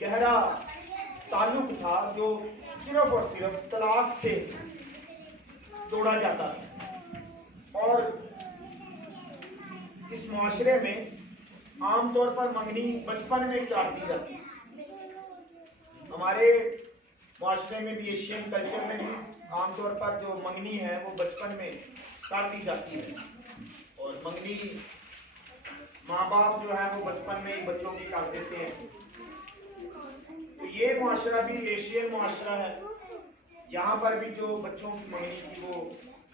गहरा ताल्लुक था जो सिर्फ और सिर्फ तलाक से जोड़ा जाता था। और इस मुआशरे में आमतौर पर मंगनी बचपन में काट दी जाती है। हमारे मुआशरे में भी, एशियन कल्चर में भी आमतौर पर जो मंगनी है वो बचपन में काट दी जाती है। और मंगनी माँ बाप जो है वो बचपन में ही बच्चों की काट देते हैं। तो ये मुआशरा भी एशियन मुआशरा है। यहाँ पर भी जो बच्चों की मंगनी थी वो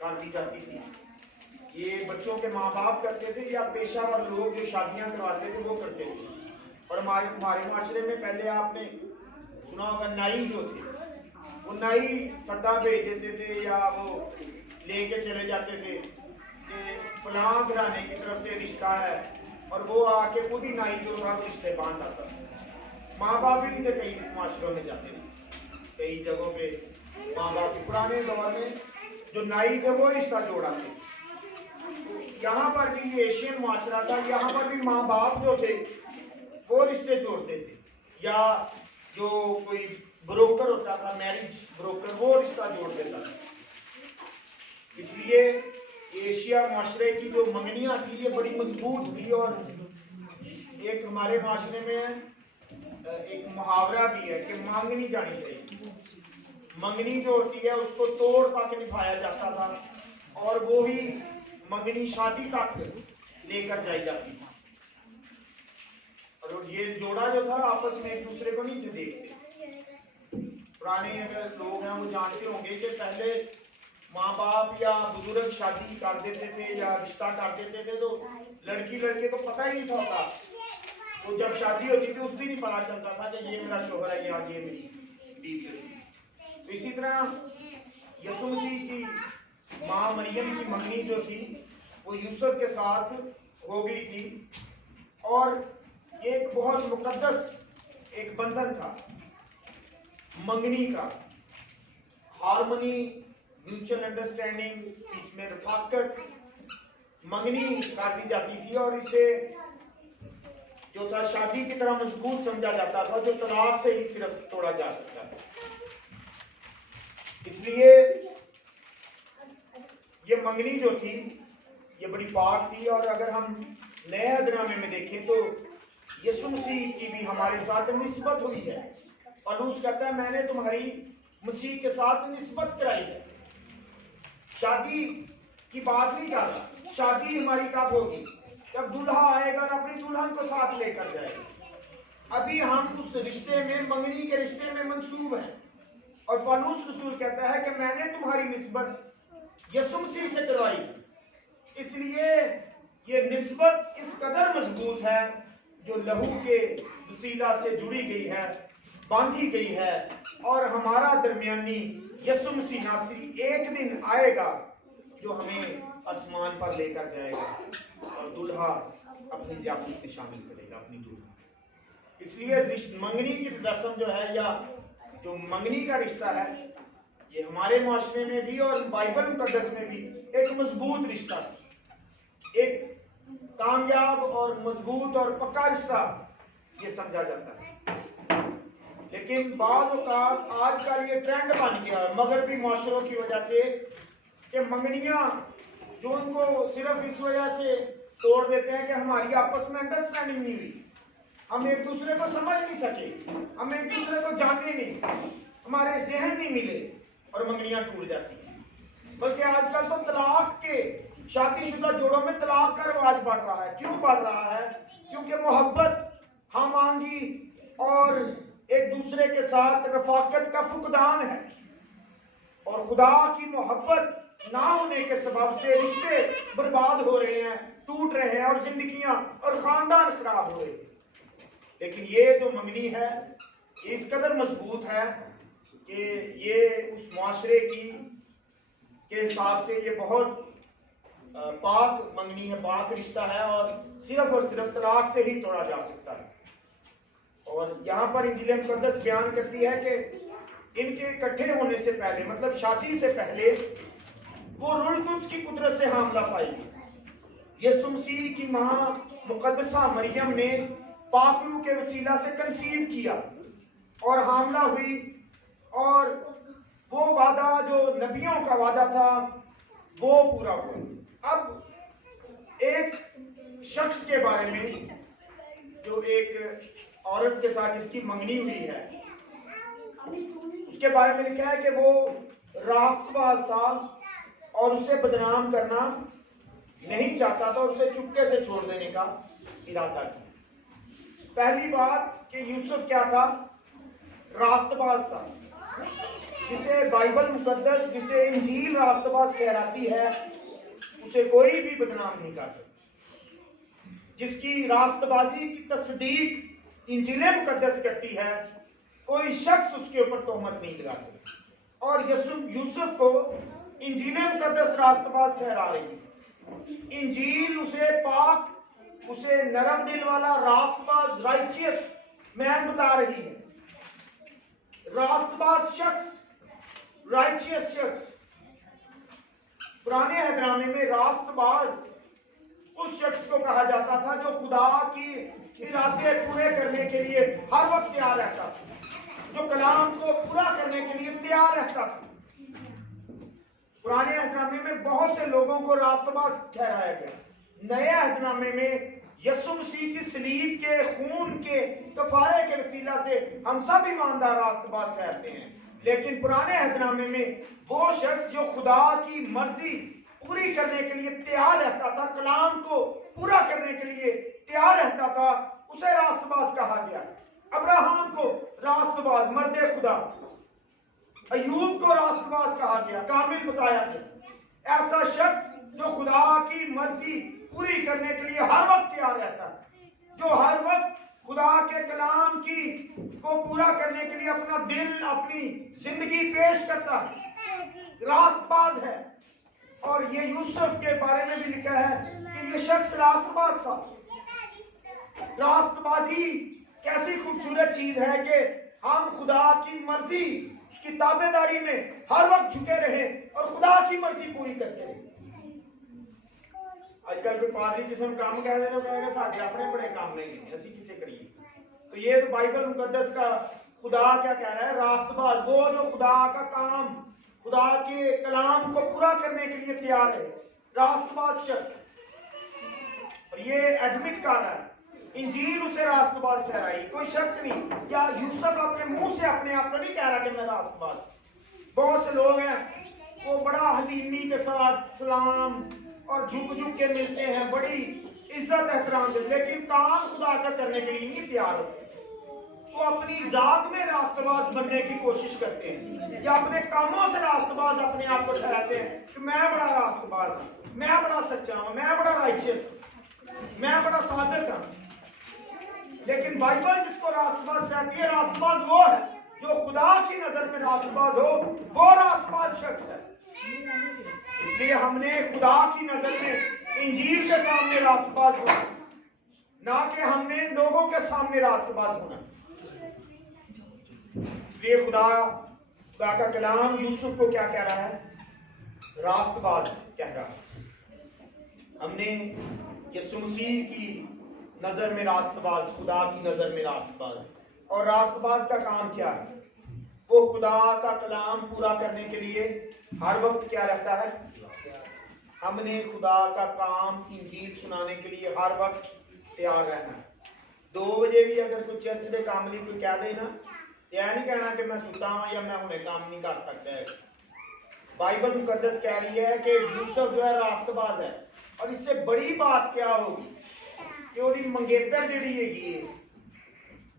काट दी जाती थी। ये बच्चों के माँ बाप करते थे या पेशावर लोग जो शादियां करवाते थे वो करते थे। और हमारे मुआशरे में पहले आपने सुना होगा, नाई जो थे वो नाई सदा भेज देते थे या वो लेके चले जाते थे कि फलां घराने की तरफ से रिश्ता है, और वो आके खुद ही नाई जो था रिश्ते बांध आता था। माँ बाप भी नहीं थे, कई मुआशरों में जाते थे, कई जगहों पे माँ बाप पुराने दौर में जो नाई थे वो रिश्ता जोड़ाते। यहाँ पर भी एशियन मुआशरा था, यहाँ पर भी माँ बाप जो थे वो रिश्ते जोड़ते थे, या जो कोई ब्रोकर होता था, मैरिज ब्रोकर, वो रिश्ता जोड़ देता था। इसलिए एशिया मुआशरे की जो मंगनियां थी ये बड़ी मजबूत थी। और एक हमारे मुआशरे में एक मुहावरा भी है कि मांगनी जानी चाहिए। मंगनी जो होती है उसको तोड़ तक निभाया जाता था, और वो ही मंगनी शादी तक लेकर जाई जाती थी। और ये जोड़ा जो था आपस में एक दूसरे को नहीं थे देखते। पुराने अगर लोग हैं वो जानते होंगे कि पहले माँ बाप या बुजुर्ग शादी कर देते थे या रिश्ता कर देते थे तो लड़की लड़के को पता ही नहीं था। तो जब शादी होती थी उस दिन ही पता चलता था कि ये मेरा शोहर है या ये मेरी बीवी है। तो इसी तरह यसु मसीह की माँ मरियम की मंगनी जो थी वो यूसुफ के साथ हो गई थी, और एक बहुत मुकद्दस एक बंधन था मंगनी का। हार्मनी, म्यूचुअल अंडरस्टैंडिंग, बीच में रफाकत, मंगनी कर दी जाती थी। और इसे जो था शादी की तरह मजबूत समझा जाता था, जो तलाक से ही सिर्फ तोड़ा जा सकता था। इसलिए ये मंगनी जो थी ये बड़ी पाक थी। और अगर हम नए अहदनामे में देखें तो यसु मसीह की भी हमारे साथ निस्बत हुई है। पौलुस कहता है मैंने तुम्हारी मसीह के साथ निस्बत कराई है। शादी की बात नहीं कर रहा, शादी हमारी कब होगी? जब दूल्हा आएगा और अपनी दुल्हन को साथ लेकर जाएगा। अभी हम उस रिश्ते में, मंगनी के रिश्ते में मंसूब हैं। और पौलुस रसूल कहता है कि मैंने तुम्हारी निस्बत यसु मसीह से करवाई। इसलिए ये निस्बत इस कदर मजबूत है जो लहू के वसीला से जुड़ी गई है, बांधी गई है। और हमारा दरमियानी यसु मसीह नासरी एक दिन आएगा जो हमें आसमान पर लेकर जाएगा और दूल्हा अपनी ज़ियाफत में शामिल करेगा अपनी दूल्हा। इसलिए मंगनी की रस्म जो है या जो मंगनी का रिश्ता है ये हमारे मुआशरे में भी और बाइबल मुकद्दस में भी एक मजबूत रिश्ता है, एक कामयाब और मजबूत और पक्का रिश्ता ये समझा जाता है। लेकिन बाज़ औक़ात आजकल ये ट्रेंड बन गया है मगरबी मुआशरों की वजह से कि मंगनियां जो उनको सिर्फ इस वजह से तोड़ देते हैं कि हमारी आपस में अंडरस्टैंडिंग नहीं हुई, हम एक दूसरे को समझ नहीं सके, हम एक दूसरे को जाने नहीं, हमारे जहन नहीं मिले और मंगनियां टूट जाती हैं। बल्कि आजकल तो तलाक के, शादीशुदा जोड़ों में तलाक का रिवाज बढ़ रहा है। क्यों बढ़ रहा है? क्योंकि मोहब्बत, हम आंगी और एक दूसरे के साथ रफाकत का फुकदान है, और खुदा की मोहब्बत ना होने के सबब से रिश्ते बर्बाद हो रहे हैं, टूट रहे हैं, और जिंदगियां और खानदान खराब हो रहे हैं। लेकिन ये जो मंगनी है ये इस कदर मजबूत है कि ये उस मुआशरे की के हिसाब से ये बहुत पाक मंगनी है, पाक रिश्ता है, और सिर्फ तलाक से ही तोड़ा जा सकता है। और यहाँ पर इंजील मुकद्दस बयान करती है कि इनके इकट्ठे होने से पहले, मतलब शादी से पहले, वो रूह कुद्स की कुदरत से हामला पाई। यसु मसीह की मां मुकद्दसा मरियम ने पाक रूह के वसीला से कंसीव किया, और हामला हुई, और वो वादा जो नबियों का वादा था वो पूरा हुआ। अब एक शख्स के बारे में, जो एक औरत के साथ जिसकी मंगनी हुई है, उसके बारे में लिखा है कि वो रास्तबाज था और उसे बदनाम करना नहीं चाहता था और उसे चुपके से छोड़ देने का इरादा किया। पहली बात कि यूसुफ क्या था? रास्तबाज था, जिसे बाइबल मुकद्दस, जिसे इंजील रास्तबाज कहलाती है, उसे कोई भी बदनाम नहीं कर सकता। जिसकी रास्तबाजी की तस्दीक इंजील मुकद्दस करती है, कोई शख्स उसके ऊपर तोहमत नहीं लगा सकता। और यूसुफ को इंजील मुकद्दस रास्तबाज ठहरा रही है। इंजील उसे पाक, उसे नरम दिल वाला, रास्तबाज, राइचियस मैन बता रही है। रास्तबाज शख्स, राइचियस शख्स। पुराने अहदनामे में रास्तबाज उस शख्स को कहा जाता था जो खुदा की इरादे पूरे करने के लिए हर वक्त तैयार रहता था, जो कलाम को पूरा करने के लिए तैयार रहता था। पुराने अहदनामे में बहुत से लोगों को रास्तबाज ठहराया गया। नए अहदनामे में यीशु मसीह की सलीब के खून के कफारे के वसीला से हम सब ईमानदार रास्तबाज ठहरते हैं। लेकिन पुराने अहदनामे में वो शख्स जो खुदा की मर्जी पूरी करने के लिए तैयार रहता था, कलाम को पूरा करने के लिए तैयार रहता था, उसे रास्तबाज कहा गया। अब्राहम को रास्तबाज, मर्दे खुदा। अय्यूब को रास्तबाज कहा गया, कामिल बताया गया। ऐसा शख्स जो खुदा की मर्जी पूरी करने के लिए हर वक्त तैयार रहता है, जो हर वक्त खुदा के कलाम की को पूरा करने के लिए अपना दिल, अपनी जिंदगी पेश करता है, रास्तबाज है। और ये यूसुफ के बारे में भी लिखा है कि ये शख्स रास्तबाज था। रास्तबाजी कैसी खूबसूरत चीज है कि हम खुदा की मर्जी, उसकी ताबेदारी में हर वक्त झुके रहें और खुदा की मर्जी पूरी करते रहें। आजकल कोई पादरी किस्म काम कह रहे कहेगा साढ़े अपने बड़े काम नहीं है, ऐसी कितने करिए। तो ये तो बाइबल मुकद्दस का खुदा क्या कह रहा है? रास्तबाज, वो जो खुदा का काम, खुदा के कलाम को पूरा करने के लिए तैयार है, रास्तबाज शख्स। और ये एडमिट कर रहा है, इंजील उसे रास्तबाज ठहराई, कोई शख्स नहीं। क्या यूसुफ अपने मुंह से अपने आप को नहीं कह रहा कि मैं रास्तबाज? बहुत से लोग हैं वो बड़ा हलीमी के साथ सलाम और झुक झुक के मिलते हैं, बड़ी इज्जत एहतराम देते, लेकिन काम खुदा का करने के लिए नहीं तैयार होते। वो अपनी जात में रास्तबाज बनने की कोशिश करते हैं, या अपने कामों से रास्तबाज अपने आप को ठहराते हैं कि मैं बड़ा रास्तबाज हूं, मैं बड़ा सच्चा हूं, मैं बड़ा राइचियस हूं, मैं बड़ा सादिक हूं। लेकिन बाइबल जिसको रास्तबाज कहती है, रास्तबाज वो है जो खुदा की नजर में रास्तबाज हो, वो रास्तबाज शख्स है। इसलिए हमने खुदा की नजर में इंजील के सामने रास्तबाज होना, ना कि हमने लोगों के सामने रास्तबाज होना। इसलिए खुदा का कलाम यूसुफ को क्या कह रहा है? रास्तबाज कह रहा है। हमने यीशु मसीह की नजर में रास्तबाज, खुदा की नजर में रास्तबाज। और रास्तबाज का काम क्या है? वो खुदा का कलाम पूरा करने के लिए हर वक्त क्या रहता है? हमने खुदा का काम, इंजील सुनाने के लिए हर वक्त तैयार रहना है। 2 बजे भी अगर कोई चर्च के काम नहीं कोई कह देना, यह नहीं कहना कि मैं सुता हूं या मैं हुणे काम नहीं कर सकता है। बाइबल मुकद्दस कह रही है कि यूसुफ जो है रास्तबाज है। और इससे बड़ी बात क्या होगी कि वो मंगेतर जी है,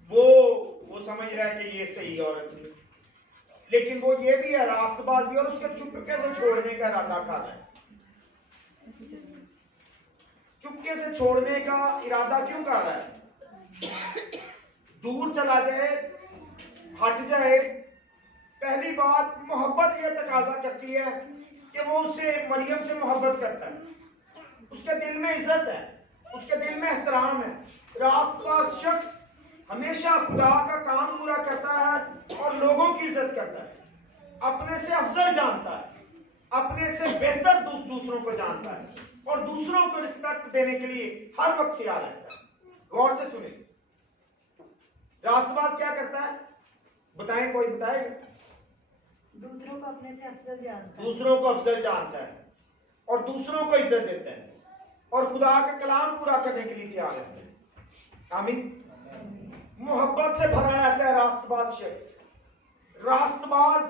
वो समझ रहा है कि ये सही औरत है, लेकिन वो ये भी है रास्तबाज भी, और उसके चुपके से छोड़ने का इरादा कर रहा है। चुपके से छोड़ने का इरादा क्यों कर रहा है? दूर चला जाए, हट जाए। पहली बात, मोहब्बत यह तकाजा करती है कि वो उससे, मरियम से मोहब्बत करता है, उसके दिल में इज्जत है, उसके दिल में एहतराम है। रास्तबाज शख्स हमेशा खुदा का काम पूरा करता है और लोगों की इज्जत करता है, अपने से अफजल जानता है, अपने से बेहतर दूसरों को जानता है और दूसरों को रिस्पेक्ट देने के लिए हर वक्त तैयार रहता है। गौर से सुने, रास्तबाज क्या करता है? बताएं, कोई बताएगा? दूसरों को अपने से अफजल जानता है, दूसरों को अफजल जानता है और दूसरों को इज्जत देता है और खुदा का कलाम पूरा करने के लिए तैयार रहता है। आमीन। मोहब्बत से भरा रहता है रास्तबाज शख्स। रास्तबाज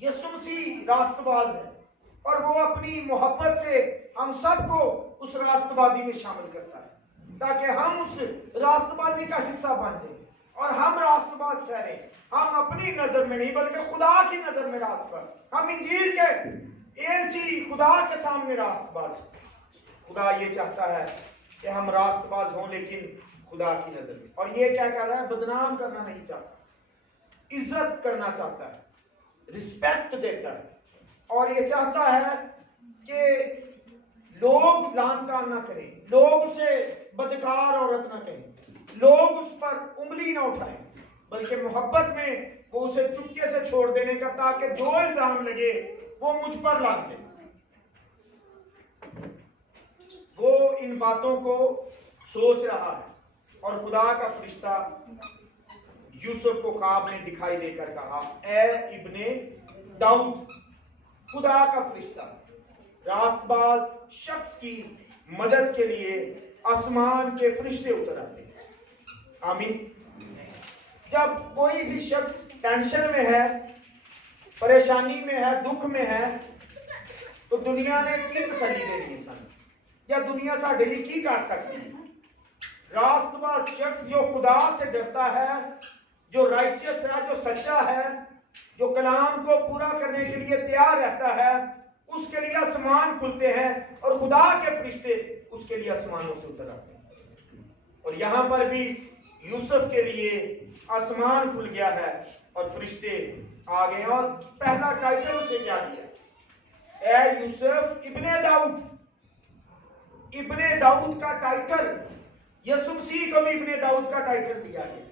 यीशु मसीह रास्तबाज है और वो अपनी मोहब्बत से हम सबको उस रास्तबाजी में शामिल करता है ताकि हम उस रास्तबाजी का हिस्सा बन जाए और हम रास्तबाज ठहरे। हम अपनी नजर में नहीं बल्कि खुदा की नजर में रास्तबाज, हम इंजील के एलची खुदा के सामने रास्तबाज। खुदा ये चाहता है कि हम रास्तबाज हों लेकिन खुदा की नजर में। और ये क्या कर रहा है? बदनाम करना नहीं चाहता, इज्जत करना चाहता है, रिस्पेक्ट देता है और ये चाहता है कि लोग लान तान ना करें, लोग उसे बदकार औरत ना कहें, लोग उस पर उंगली ना उठाएं, बल्कि मोहब्बत में वो उसे चुपके से छोड़ देने का, ताकि जो इल्जाम लगे वो मुझ पर लग जाए। वो इन बातों को सोच रहा है और खुदा का फरिश्ता यूसुफ को ख्वाब में दिखाई देकर कहा, ए इब्ने दाऊद। खुदा का फरिश्ता रास्तबाज शख्स की मदद के लिए आसमान के फरिश्ते उतर आते हैं। आमीन। जब कोई भी शख्स टेंशन में है, परेशानी में है, दुख में है, तो दुनिया ने की तसल्ली देनी है सन, या दुनिया साडे लिए की कर सकती है? रास्तबाज शख्स जो खुदा से डरता है, जो राइचियस है, जो सच्चा है, जो कलाम को पूरा करने के लिए तैयार रहता है, उसके लिए आसमान खुलते हैं और खुदा के फरिश्ते उसके लिए आसमानों से उतर आते हैं। और यहां पर भी यूसुफ के लिए आसमान खुल गया है और फरिश्ते आ गए और पहला टाइटल उसे क्या दिया? ए यूसुफ इब्ने दाऊद। इब्ने दाऊद का टाइटल, यीशु मसीह को भी इब्ने दाऊद का टाइटल दिया गया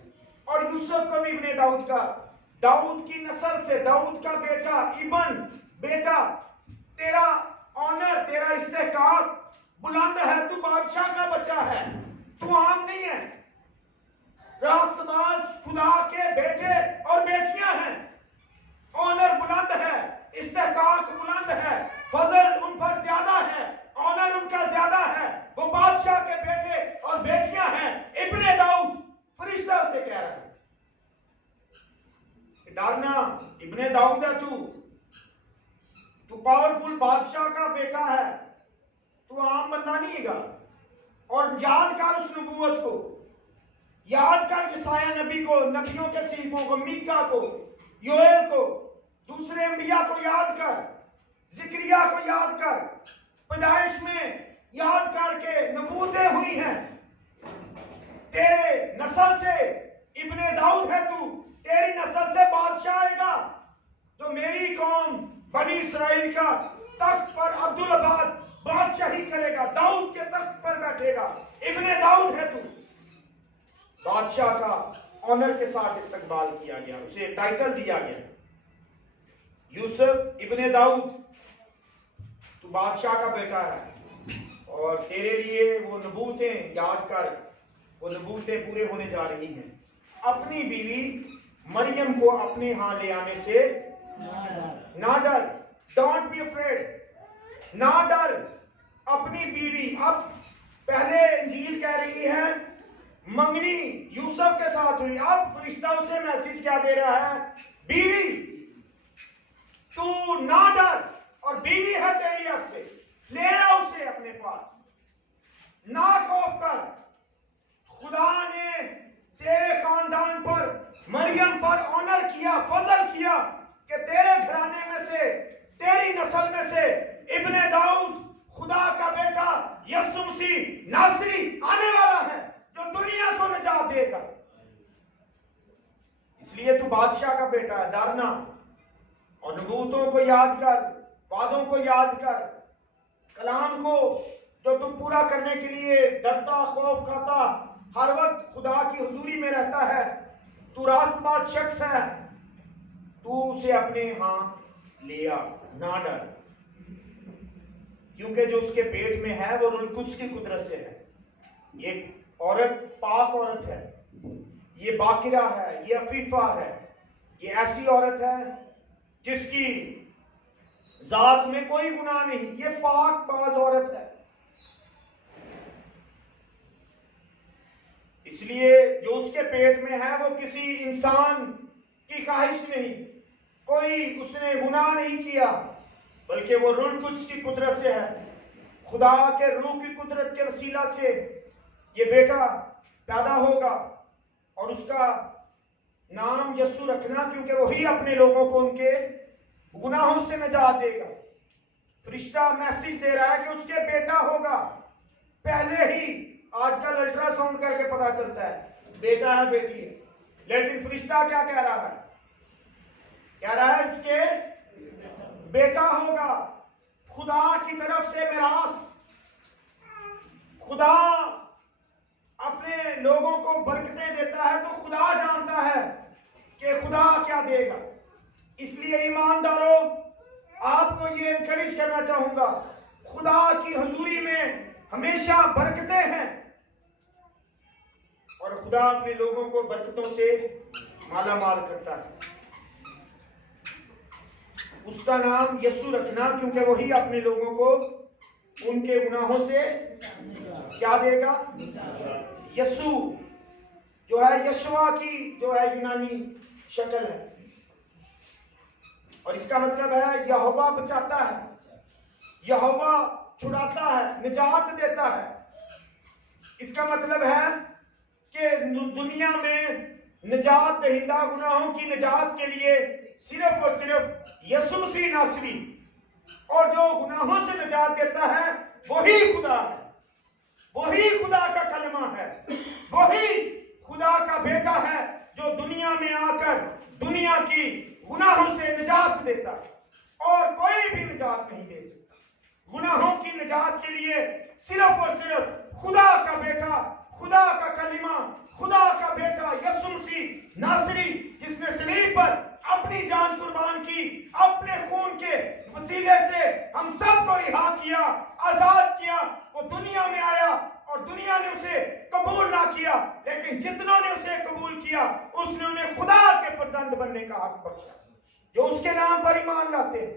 और यूसुफ को भी इब्ने दाऊद का। दाऊद की नस्ल से, दाऊद का बेटा, इबन बेटा, तेरा ऑनर, तेरा इस्तेहकाक बुलंद है, तू बादशाह का बच्चा है, तू आम नहीं है। रास्तबाज खुदा के बेटे और बेटियां हैं, ऑनर बुलंद है, इस्तेहकाक बुलंद है, फजल उन पर ज्यादा है, ऑनर उनका ज्यादा है, वो बादशाह के बेटे और बेटियां हैं। इब्ने दाऊद, फरिश्ता उसे कह रहा है, डरना, इब्ने दाऊद है तू पावरफुल बादशाह का बेटा है, तू आम बंदा नहीं है। और याद कर उस नबूवत को, याद कर यसाया नबी को, नबियों के सीफों को, मीका को, योएल को, दूसरे अंबिया को याद कर, जिक्रिया को याद कर, पैदाइश में याद करके नबूतें हुई हैं। तेरे नस्ल से इब्ने दाऊद है तू, तेरी नस्ल से बादशाह आएगा जो मेरी कौम बनी इस्राइल का तख्त पर अब्दुल अबाद बादशाही करेगा, दाऊद के तख्त पर बैठेगा। इब्ने दाऊद है तू। बादशाह का ऑनर के साथ इस्तकबाल किया गया, उसे टाइटल दिया गया, यूसुफ इब्ने दाऊद, तू बादशाह का बेटा है और तेरे लिए वो नबूतें याद कर, वो नबूतें पूरे होने जा रही हैं। अपनी बीवी मरियम को अपने यहां ले आने से ना डर, डोंट बी अफ्रेड, ना डर। अपनी बीवी, अब पहले इंजील कह रही है मंगनी यूसुफ के साथ हुई, अब फरिश्ता उसे मैसेज क्या दे रहा है? बीवी तू ना डर, और बीवी है तेरी, अब से ले आ उसे अपने पास, ना खौफ कर। खुदा ने तेरे खानदान पर, मरियम पर ऑनर किया, फजल किया कि तेरे घराने में से, तेरी नस्ल में से इब्ने दाऊद, खुदा का बेटा यीशु मसीह नासरी आने वाला है जो दुनिया को निजात देगा। इसलिए तू बादशाह का बेटा है, डरना। और नबूतों को याद कर, वादों को याद कर, कलाम को जो तू पूरा करने के लिए डरता, खौफ खाता, हर वक्त खुदा की हुजूरी में रहता है। तू रास्तबाज शख्स है, तू उसे अपने यहां ले आ, ना डर, क्योंकि जो उसके पेट में है वो रूह कुद्स की कुदरत से है। ये औरत पाक औरत है, ये बाकिरा है, ये अफीफा है, ये ऐसी औरत है जिसकी जात में कोई गुनाह नहीं, ये पाक बाज औरत है। इसलिए जो उसके पेट में है वो किसी इंसान की ख्वाहिश नहीं, कोई उसने गुनाह नहीं किया, बल्कि वो रूह कुद्स की कुदरत से है। खुदा के रूह की कुदरत के वसीला से ये बेटा पैदा होगा और उसका नाम यस्सु रखना, क्योंकि वही अपने लोगों को उनके गुनाहों से निजात देगा। फरिश्ता मैसेज दे रहा है कि उसके बेटा होगा। पहले ही आजकल अल्ट्रासाउंड करके पता चलता है बेटा है बेटी है, लेकिन फरिश्ता क्या कह रहा है? कह रहा है उसके बेटा होगा। खुदा की तरफ से मिरास। खुदा अपने लोगों को बरकतें देता है तो खुदा जानता है कि खुदा क्या देगा। इसलिए ईमानदारों, आपको ये एनकरेज करना चाहूंगा, खुदा की हुजूरी में हमेशा बरकतें हैं और खुदा अपने लोगों को बरकतों से माला माल करता है। उसका नाम यस्सु रखना, क्योंकि वही अपने लोगों को उनके गुनाहों से क्या देगा? यस्सु जो है यशवा की जो है यूनानी शक्ल है, और इसका मतलब है यहोवा बचाता है, यहोवा छुड़ाता है, निजात देता है। इसका मतलब है कि दुनिया में निजात दहिंदा, गुनाहों की निजात के लिए सिर्फ और सिर्फ यीशु मसीह नासरी, और जो गुनाहों से निजात देता है वही खुदा है, वही खुदा का कलमा है, वही खुदा का बेटा है जो दुनिया में आकर दुनिया की गुनाहों से निजात देता है। और कोई भी निजात नहीं दे सकता। गुनाहों की निजात के लिए सिर्फ और सिर्फ खुदा का बेटा, खुदा का कलिमा, खुदा का बेटा यीशु मसीह नासरी, जिसने सलीब पर अपनी जान कुर्बान की, अपने खून के वसीले से हम सबको रिहा किया, आजाद किया। वो दुनिया में आया और दुनिया ने उसे कबूल ना किया, लेकिन जितनों ने उसे कबूल किया उसने उन्हें खुदा के फर्जंद बनने का हक बख्शा। जो उसके नाम पर ईमान लाते हैं,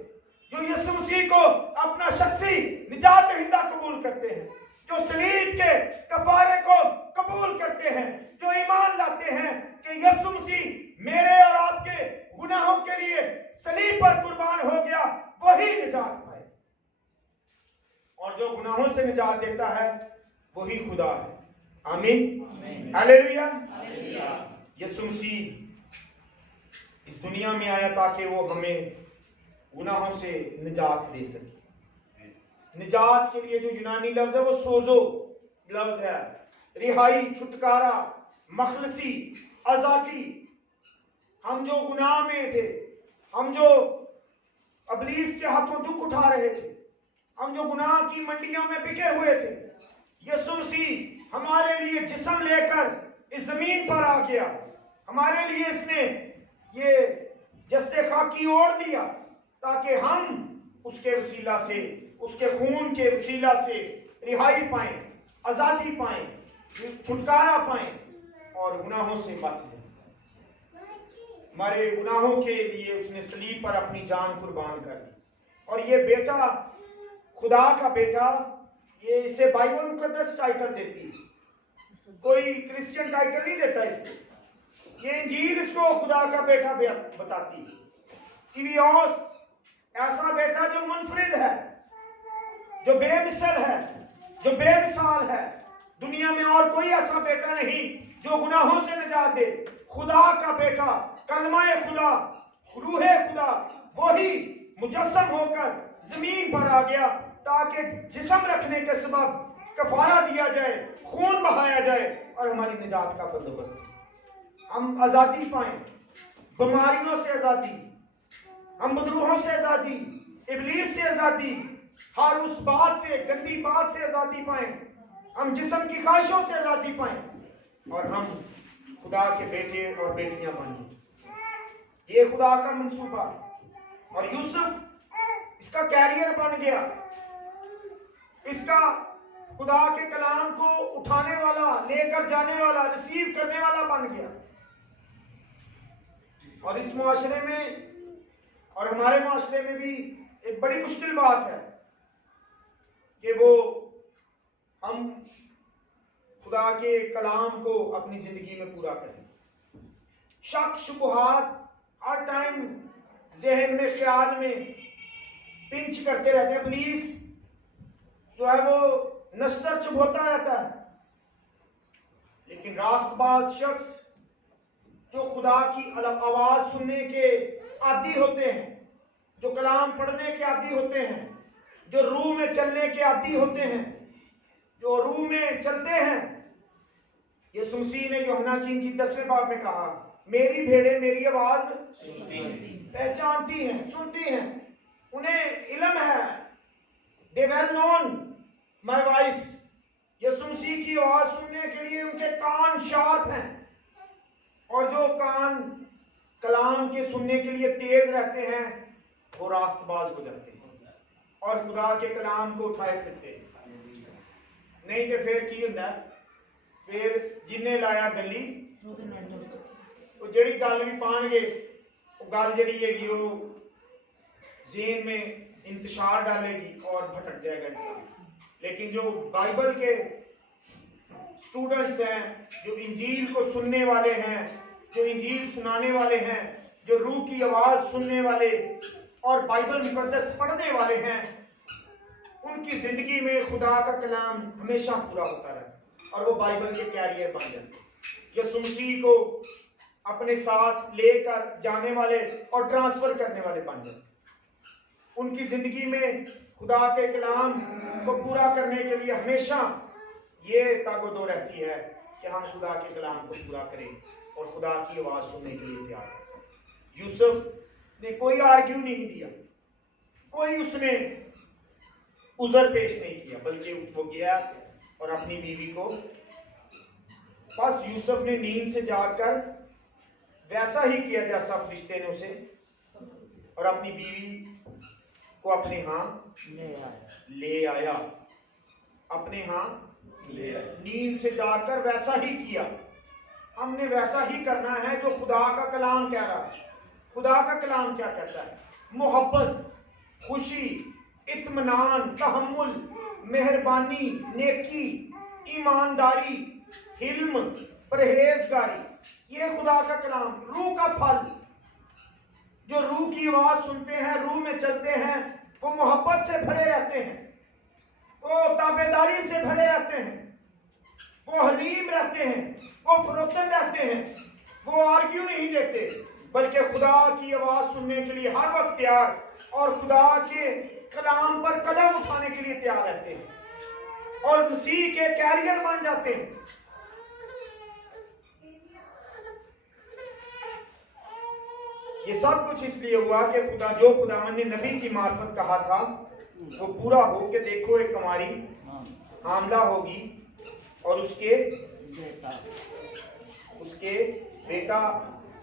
जो यीशु मसीह को अपना शख्सी निजात दहिंदा कबूल करते हैं, जो सलीब के कफारे को कबूल करते हैं, जो ईमान लाते हैं कि यीशु मसीह मेरे और आपके गुनाहों के लिए सलीब पर कुर्बान हो गया, वही निजात पाए। और जो गुनाहों से निजात देता है वही खुदा है। आमीन, हालेलुया। यीशु मसीह इस दुनिया में आया ताकि वो हमें गुनाहों से निजात दे सके। निजात के लिए जो यूनानी लफ्ज है वो सोजो लफ्ज है, रिहाई, छुटकारा, मखलसी, आजादी। हम जो गुनाह में थे, हम जो अबलीस के हाथों दुख उठा रहे थे, हम जो गुनाह की मंडियों में बिके हुए थे, यीशु मसीह हमारे लिए जिस्म लेकर इस जमीन पर आ गया। हमारे लिए इसने ये जस्ते खाकी ओढ़ दिया ताकि हम उसके वसीला से, उसके खून के वसीला से रिहाई पाएं, आजादी पाएं, छुटकारा पाएं और गुनाहों से बच जाएं। हमारे गुनाहों के लिए उसने सलीब पर अपनी जान कुर्बान कर दी। और ये बेटा, खुदा का बेटा, ये इसे बाइबल मुकद्दस टाइटल देती है, कोई क्रिश्चियन टाइटल नहीं देता इसको। ये इंजील इसको खुदा का बेटा बताती है। इवियोस, ऐसा बेटा जो मुनफरिद है, जो बेमिसल है, जो बेमिसाल है। दुनिया में और कोई ऐसा बेटा नहीं जो गुनाहों से निजात दे। खुदा का बेटा, कलमाए खुदा, रूहे खुदा, वही मुजस्सम होकर जमीन पर आ गया ताकि जिस्म रखने के सबब कफारा दिया जाए, खून बहाया जाए और हमारी निजात का बंदोबस्त, हम आजादी पाएं, बीमारियों से आजादी, हम बदरूहों से आजादी, इब्लीस से आजादी, हर उस बात से, गंदी बात से आजादी पाएं, हम जिस्म की ख्वाहिशों से आजादी पाएं और हम खुदा के बेटे और बेटियां बने। ये खुदा का मंसूबा। और यूसुफ इसका कैरियर बन गया, इसका खुदा के कलाम को उठाने वाला, लेकर जाने वाला, रिसीव करने वाला बन गया। और इस माशरे में और हमारे माशरे में भी एक बड़ी मुश्किल बात है कि वो हम खुदा के कलाम को अपनी जिंदगी में पूरा करें। शक शुबहात हर टाइम जहन में, ख्याल में पिंच करते रहते हैं। पुलिस जो है वो नश्तर चुभोता रहता है, लेकिन रास्तबाज शख्स जो खुदा की आवाज सुनने के आदी होते हैं, जो कलाम पढ़ने के आदी होते हैं, जो रूह में चलने के आदी होते हैं, जो रूह में चलते हैं। यीशु मसीह ने यूहन्ना की इंजील 10वें बाब में कहा, मेरी भेड़ें मेरी आवाज सुनती हैं, पहचानती हैं, सुनती हैं, उन्हें इल्म है, दे वेल नोन माय वॉइस। यीशु मसीह की आवाज सुनने के लिए उनके कान शार्प हैं, और जो कान कलाम के सुनने के लिए तेज रहते हैं वो रास्तबाज गुजरते हैं और खुदा के कलाम को उठाए फिरते हैं। नहीं तो फिर की होंदा, फिर जिन्हें लाया गली वो जेड़ी गल भी पाएंगे वो गल जेड़ी हैगी वो ज़हन में इंतशार डालेगी और भटक जाएगा इंसान। लेकिन जो बाइबल के स्टूडेंट्स हैं, जो इंजील को सुनने वाले हैं, जो इंजील सुनाने वाले हैं, जो रूह की आवाज सुनने वाले और बाइबल मुकद्दस पढ़ने वाले हैं, उनकी जिंदगी में खुदा का कलाम हमेशा पूरा होता रहा और वो बाइबल के कैरियर बन जाते। यीशु मसीह को अपने साथ लेकर जाने वाले और ट्रांसफर करने वाले बन जाते। उनकी जिंदगी में खुदा के कलाम को पूरा करने के लिए हमेशा ये तागदो रहती है कि हम खुदा के कलाम को पूरा करें और खुदा की आवाज सुनने के लिए तैयार हैं। यूसुफ ने कोई आर्ग्यू नहीं दिया, कोई उसने उज़र पेश नहीं किया, बल्कि वो गया और अपनी बीवी को, बस यूसुफ ने नींद से जागकर वैसा ही किया जैसा फरिश्ते ने उसे, और अपनी बीवी को अपने यहाँ ले आया, अपने यहाँ ले आया। नींद से जागकर वैसा ही किया। हमने वैसा ही करना है जो खुदा का कलाम कह रहा है। खुदा का कलाम क्या कहता है? मोहब्बत, खुशी, इत्मीनान, तहम्मुल, मेहरबानी, नेकी, ईमानदारी, हिल्म, परहेजगारी, ये खुदा का कलाम, रूह का फल। जो रूह की आवाज सुनते हैं, रूह में चलते हैं, वो मोहब्बत से भरे रहते हैं, वो ताबेदारी से भरे रहते हैं, वो हलीम रहते हैं, वो फरोख्तन रहते हैं, वो आर्ग्यू नहीं देते, बल्कि खुदा की आवाज सुनने के लिए हर वक्त तैयार और खुदा के कलाम पर कदम उठाने के लिए तैयार रहते हैं और मसीह के कैरियर बन जाते हैं। ये सब कुछ इसलिए हुआ कि खुदा ने नबी की मार्फत कहा था वो पूरा हो के देखो एक कुमारी हामला होगी और उसके बेटा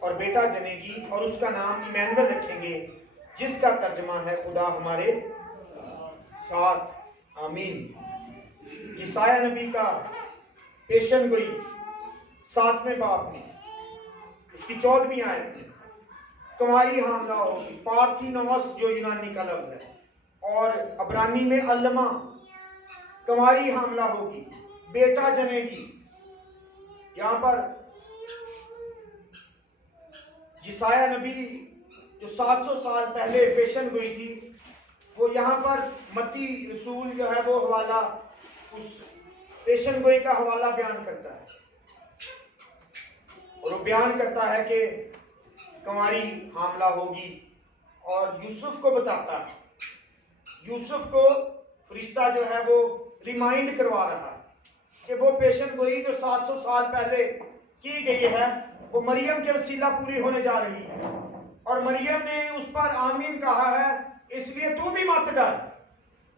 और बेटा जनेगी और उसका नाम इमैनुअल रखेंगे, जिसका तर्जमा है खुदा हमारे साथ। आमीन। यसाया नबी का पेशन गोई 7वें बाब में उसकी 14वीं आयत में कुमारी हामला होगी। पार्थिनोस जो यूनानी का लफ्ज है और अबरानी में अल्लमा, कुमारी हामला होगी, बेटा जनेगी। यहाँ पर यसाया नबी जो 700 साल पहले पेशन हुई थी, वो यहाँ पर मत्ती रसूल जो है वो हवाला उस पेशन गोई का हवाला बयान करता है और वो बयान करता है कि कुंवारी हामला होगी और यूसुफ को बताता है। यूसुफ को फरिश्ता जो है वो रिमाइंड करवा रहा है कि वो पेशन गोई जो 700 साल पहले की गई है वो मरियम के वसीला पूरी होने जा रही है और मरियम ने उस पर आमीन कहा है, इसलिए तू भी मत डर,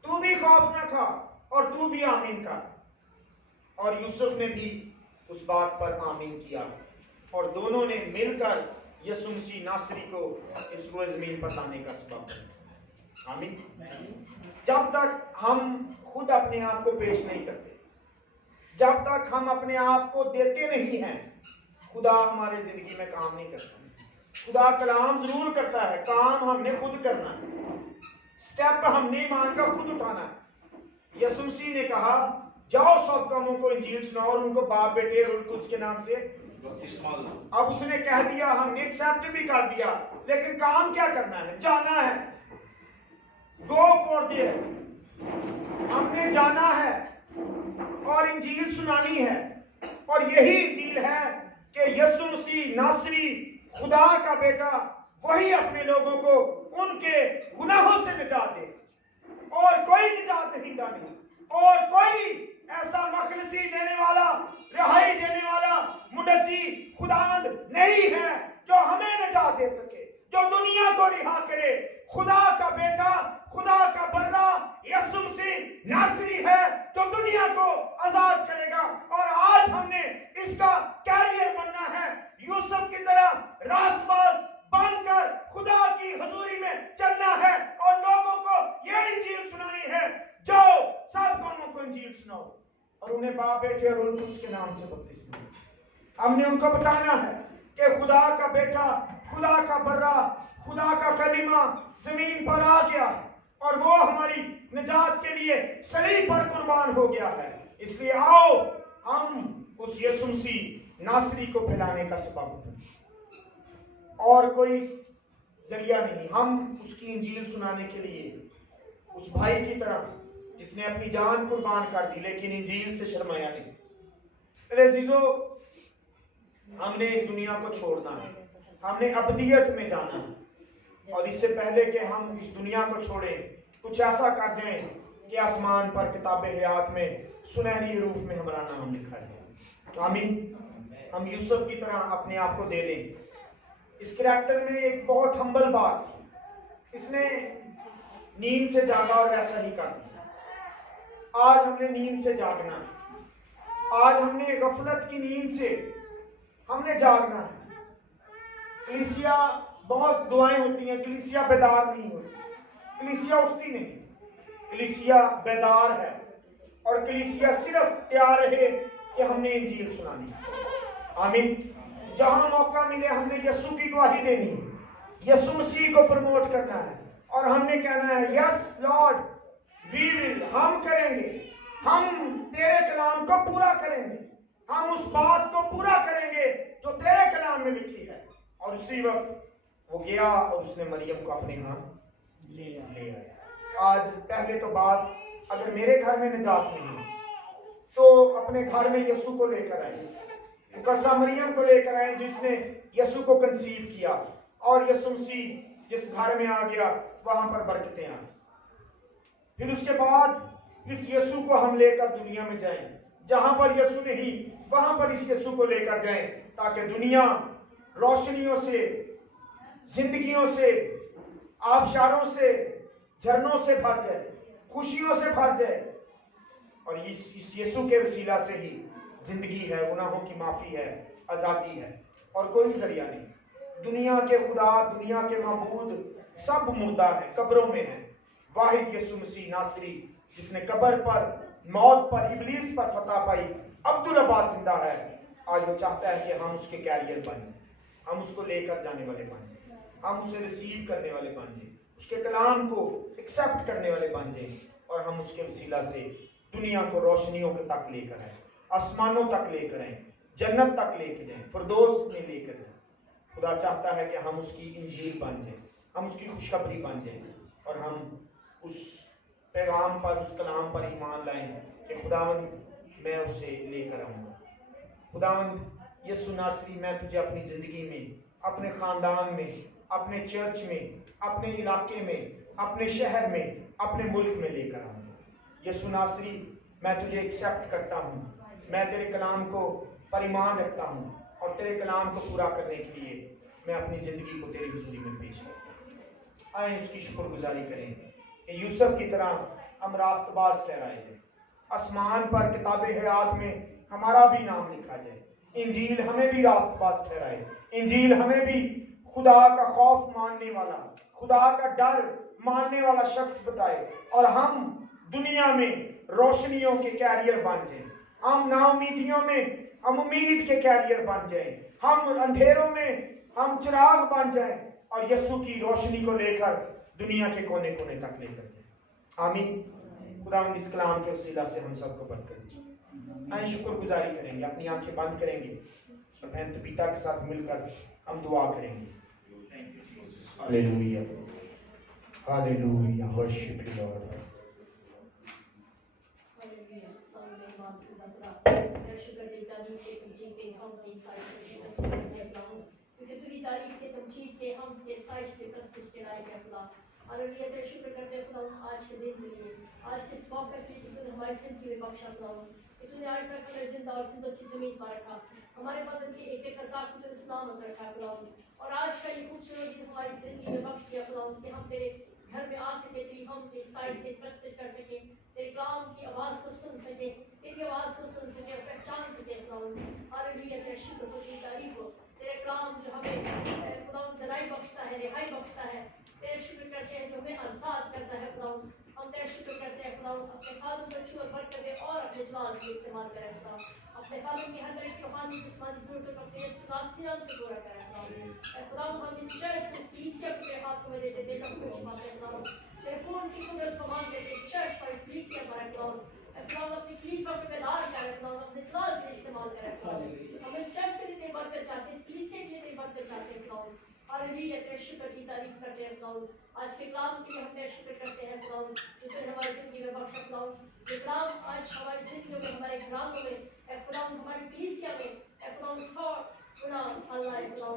तू भी खौफ न खा और तू भी आमीन कर। और यूसुफ ने भी उस बात पर आमीन किया और दोनों ने मिलकर यीशु मसीह नासरी को इस रोए जमीन पर लाने का सबब बना। आमीन। जब तक हम खुद अपने आप को पेश नहीं करते, जब तक हम अपने आप को देते नहीं हैं, खुदा हमारे जिंदगी में काम नहीं करता। खुदा कलाम जरूर करता है, काम हमने खुद करना है, स्टेप हमने ईमान का खुद उठाना है। यीशु मसीह ने कहा जाओ सब कामों को इंजील सुनाओ और उनको बाप बेटे और कुछ के नाम से बपतिस्मा लो। अब उसने कह दिया, हमने एक्सेप्ट भी कर दिया, लेकिन काम क्या करना है? जाना है, गो फॉर देयर, हमने जाना है और इंजील सुनानी है। और यही इंजील है कि यीशु मसीह नासरी खुदा का बेटा वही अपने लोगों को उनके गुनाहों से निजात दे, और कोई निजात दींदा नहीं, और कोई ऐसा मखलसी देने वाला, रिहाई देने वाला मुनज्जी खुदावंद नहीं है जो हमें निजात दे सके, जो दुनिया को रिहा करे। खुदा का बेटा, खुदा का बर्रा यीशु मसीह नासरी है जो दुनिया को आजाद करेगा। और आज हमने इसका कैरियर बनना है, यूसुफ की तरह रास्तबाज बनकर खुदा की हुजूरी में चलना है और लोगों को यह इंजील सुनानी है। जाओ सब कौमों को इंजील सुनाओ और उन्हें बाप बेटे और उनको उसके नाम से बपतिस्मा दो। हमने उनको बताना है कि खुदा का बेटा, खुदा का बर्रा, खुदा का कलीमा जमीन पर आ गया और वो हमारी निजात के लिए सलीब पर कुर्बान हो गया है। इसलिए आओ हम उस यीशु मसीह नासरी को फैलाने का सबब बनें, और कोई जरिया नहीं। हम उसकी इंजील सुनाने के लिए उस भाई की तरह जिसने अपनी जान कुर्बान कर दी लेकिन इंजील से शर्माया नहीं। मेरे अजीजों, हमने इस दुनिया को छोड़ना है, हमने अबदियत में जाना है, और इससे पहले कि हम इस दुनिया को छोड़ें कुछ ऐसा कर जाएं कि आसमान पर किताब हयात में सुनहरी रूप में हमारा नाम लिखा जाए। आमीन। हम यूसुफ की तरह अपने आप को दे दें। इस कैरेक्टर में एक बहुत हम्बल बात, इसने नींद से जागा और ऐसा ही कर दिया। आज हमने नींद से जागना है, आज हमने गफलत की नींद से हमने जागना है। कलीसिया बहुत दुआएं होती हैं, कलीसिया बेदार नहीं होती, कलीसिया उठती नहीं, कलीसिया बेदार है। और कलीसिया सिर्फ तैयार रहे कि हमने इंजील सुनानी है। आमीन। जहां मौका मिले हमने यीशु की गवाही देनी है, यीशु मसीह को प्रमोट करना है, और हमने कहना है यस लॉर्ड वी विल, हम करेंगे, हम तेरे कलाम को पूरा करेंगे, हम उस बात को पूरा करेंगे जो तेरे कलाम में लिखी है। और उसी वक्त वो गया और उसने मरियम को अपने यहाँ ले आया। आज पहले तो बात, अगर मेरे घर में निजात नहीं है तो अपने घर में यीशु को लेकर आए, मुकद्दसा मरियम को लेकर आए जिसने यीशु को कंसीव किया, और यीशु मसीह जिस घर में आ गया वहां पर बरकतें आई। फिर उसके बाद इस यीशु को हम लेकर दुनिया में जाएं, जहां पर यीशु नहीं वहां पर इस यीशु को लेकर जाएं, ताकि दुनिया रोशनियों से, जिंदगियों से, आबशारों से, झरनों से भर जाए, खुशियों से भर जाए। और इस यीशु के वसीला से ही जिंदगी है, गुनाहों की माफी है, आजादी है, और कोई जरिया नहीं। दुनिया के खुदा, दुनिया के माबूद सब मुर्दा है, कब्रों में है। वाहिद यीशु मसीह नासरी जिसने कब्र पर, मौत पर, इब्लीस पर फतह पाई, अब्दुल अबाद जिंदा है। आज वो चाहता है कि हम उसके कैरियर बने, हम उसको लेकर जाने वाले बने, हम उसे रिसीव करने वाले बने, उसके कलाम को एक्सेप्ट करने वाले बन जाए, और हम उसके वसीला से दुनिया को रोशनियों के तक लेकर आए, आसमानों तक लेकर आए, जन्नत तक लेकर जाएं, फिरदौस में लेकर जाएं। खुदा चाहता है कि हम उसकी इंजील बन जाएं, हम उसकी खुशखबरी बन जाएं, और हम उस पैगाम पर, उस कलाम पर ईमान लाएं कि खुदावंद मैं उसे लेकर आऊँगा। खुदावंद यीशु नासरी, मैं तुझे अपनी ज़िंदगी में, अपने ख़ानदान में, अपने चर्च में, अपने इलाके में, अपने शहर में, अपने मुल्क में लेकर आऊँगा। यीशु नासरी, मैं तुझे एक्सेप्ट करता हूँ, मैं तेरे कलाम को पर ईमान रखता हूँ, और तेरे कलाम को पूरा करने के लिए मैं अपनी ज़िंदगी को तेरी हुजूरी में पेश करता हूँ। आए उसकी शुक्रगुजारी करें कि यूसुफ की तरह हम रास्तबाज ठहराए जाए, आसमान पर किताब हयात में हमारा भी नाम लिखा जाए, इंजील हमें भी रास्तबाज ठहराए, इंजील हमें भी खुदा का खौफ मानने वाला, खुदा का डर मानने वाला शख्स बताए, और हम दुनिया में रोशनियों के कैरियर बन जाएं, हम नाउमीदियों में हम उम्मीद के कैरियर बन जाएं, हम अंधेरों में हम चिराग बन जाएं और यीशु की रोशनी को लेकर दुनिया के कोने कोने तक लेकर जाएं। आमीन। खुदा इस कलाम के वसीला से हम सबको बरकत दे। आइए शुक्रगुजारी करेंगे, अपनी आंखें बंद करेंगे और बहन पिता के साथ मिलकर हम दुआ करेंगे। Hallelujah, hallelujah, worship you Lord. Hallelujah, तेरा शुक्र करते हैं खुदा आज के दिन के लिए, आज के इस मौके के लिए कि तूने हमारी जिंदगी में बख्शा खुदा, कि तूने आज तक हमें जिंदा और जिंदगी की जमीन पर रखा, हमारे बदन के एक एक अज़ा को तूने सलामत रखा खुदा, और आज का ये खूबसूरत दिन हमारी जिंदगी में बख्श दिया खुदा कि हम तेरे घर में आ सके, तेरी हम तेरी साइड से प्रस्तुत कर सके, तेरे कलाम की आवाज़ को सुन सके, तेरी आवाज़ को सुन सके, पहचान सके खुदा। हालेलुया, तेरे शुक्र को, तेरी तारीफ हो, तेरे कलाम जो हमें खुदा दलाई बख्शता है, रिहाई बख्शता है, तेरे शुक्र करते हैं जो हमें आज़ाद करता है खुदा। हम तेरे शुक्र करते हैं खुदा, अपने खादों को छू और बरकत दे और अपने जलाल को इस्तेमाल करें खुदा, अपने खादों की हर तरह की रूहानी जिस्मानी ज़रूरतों को अपने सुदासी नाम से पूरा करें खुदा। हम इस चर्च को, इस कलीसिया को तेरे हाथों में देते, बेटा को छुपाते हैं खुदा, तेरे खून की कुदरत को मांगते हैं इस चर्च पर, इस कलीसिया पर खुदा, अपनी कलीसिया को बेदार करें खुदा, अपने जलाल के इस्तेमाल करें खुदा। हम इस चर्च के लिए तेरी बरकत चाहते हैं, इस कलीसिया के लिए तेरी बरकत चाहते हैं खुदा। हालेलुया, तेरे शुक्र की तारीफ करते हैं खुदा। आज के कलाम के लिए हम तेरे शुक्र करते हैं खुदा, जो तूने हमारी जिंदगी में बख्शा खुदा। ये कलाम आज हमारी जिंदगी में, हमारे घरानों में, ए खुदा, हमारी कलीसिया में, ए खुदा, 100 गुना अल्लाह है खुदा,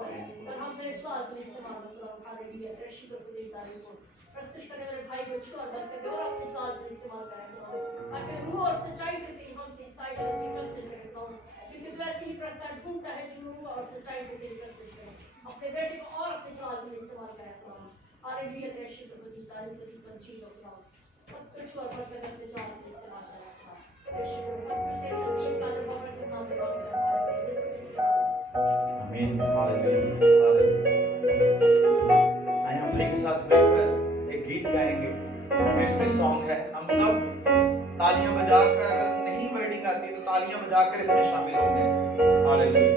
और हम तेरे सवाल को इस्तेमाल खुदा। हालेलुया, तेरे शुक्र को तेरी तारीफ हो। प्रस्तुत करने वाले भाई को छू और बरकत दे और अपने सवाल को इस्तेमाल करें खुदा, ताकि रूह और सच्चाई से तेरी हम तेरी साइड में तेरी प्रस्तुत करें खुदा, क्योंकि तू ऐसी ही प्रस्ताव ढूंढता है जो रूह और सच्चाई से तेरी प्रस्तुत करे, अपने बेटे को और अपने जलाल में इस्तेमाल करें खुदा। हालेलुया, तेरे शुक्र को दी तारीफ को दी पंछी को खुदा, सब कुछ और बरकत अपने जलाल में इस्तेमाल करें खुदा। तेरे शुक्र, सब कुछ तेरी अजीम कादर बाबर के नाम में मांगते हैं हमारे यीशु मसीह के नाम। आमीन। Hallelujah, hallelujah. आइए हम भाई के साथ मिलकर एक गीत गाएंगे, क्रिसमस सॉन्ग है। हम सब तालियां बजाकर, अगर नहीं वर्डिंग आती तो तालियां बजाकर इसमें शामिल होंगे। हालेलुया।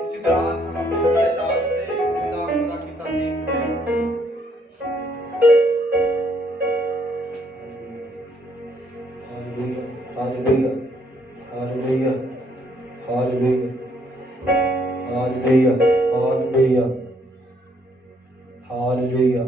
इसी दौरान हम अपने हदिया जात से जिंदा खुदा की ताज़ीम करें। Hallelujah, hallelujah, hallelujah, hallelujah, hallelujah, hallelujah.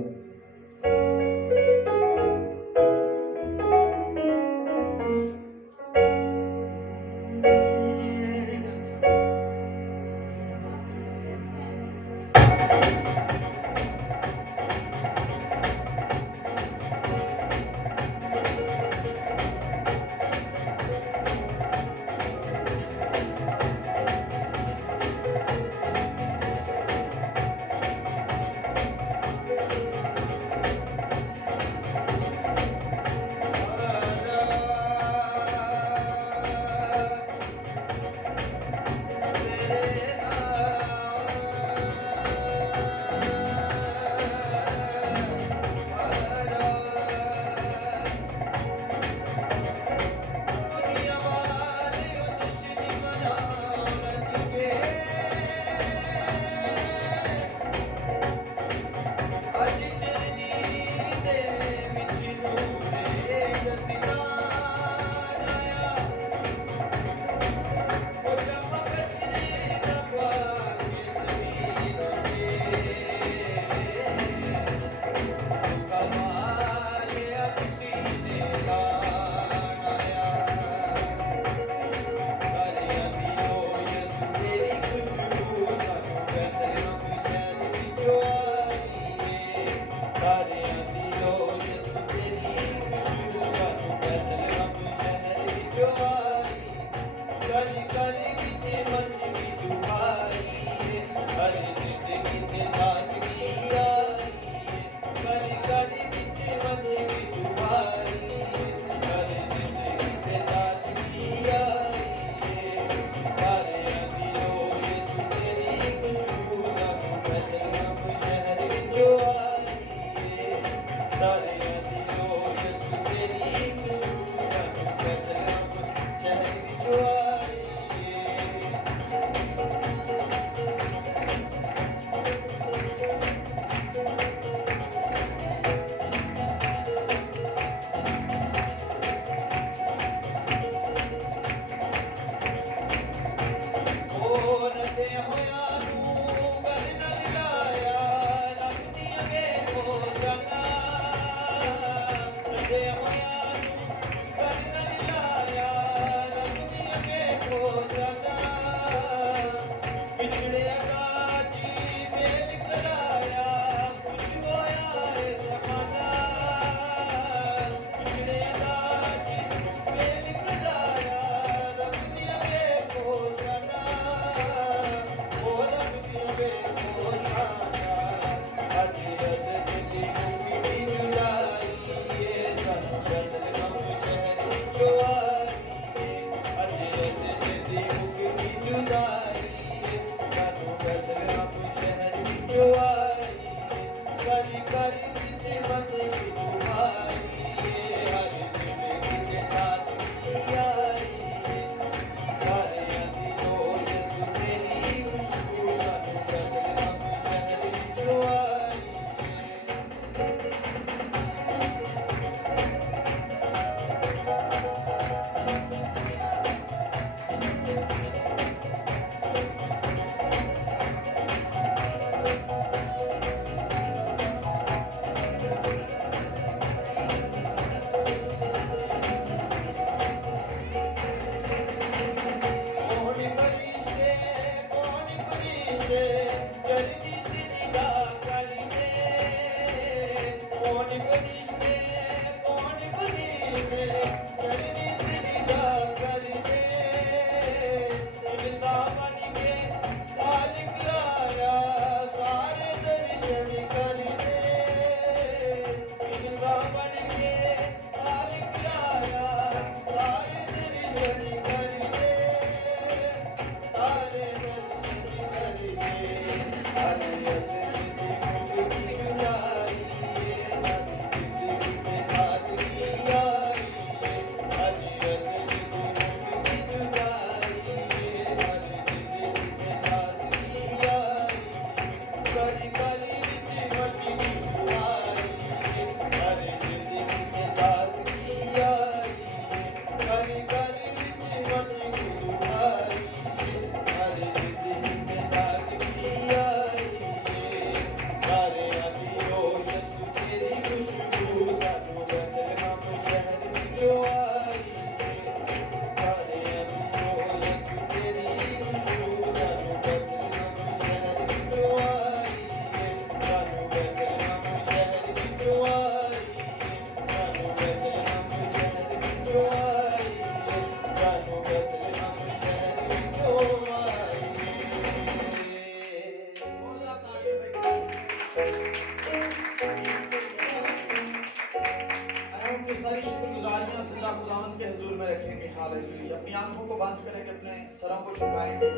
सारी शुक्रगुजारियां सदा खुदावंद के हुजूर में रखेंगे। हालेलुया। अपनी आंखों को बंद करेंगे, अपने सरों को झुकाएंगे।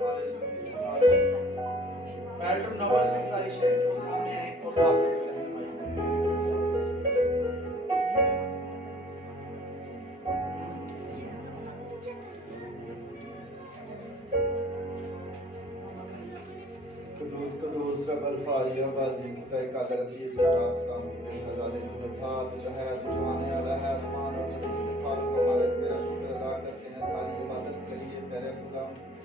Hallelujah, hallelujah. एल्डर नवर से सारी शहर को सामने आए और बात करें। कदूस रब अल-फारिया बाज़ी की तय कादरत की पाक सामने शहजादे तूने था तो है तुझाने वाला है आसमान और ज़मीन के खालिक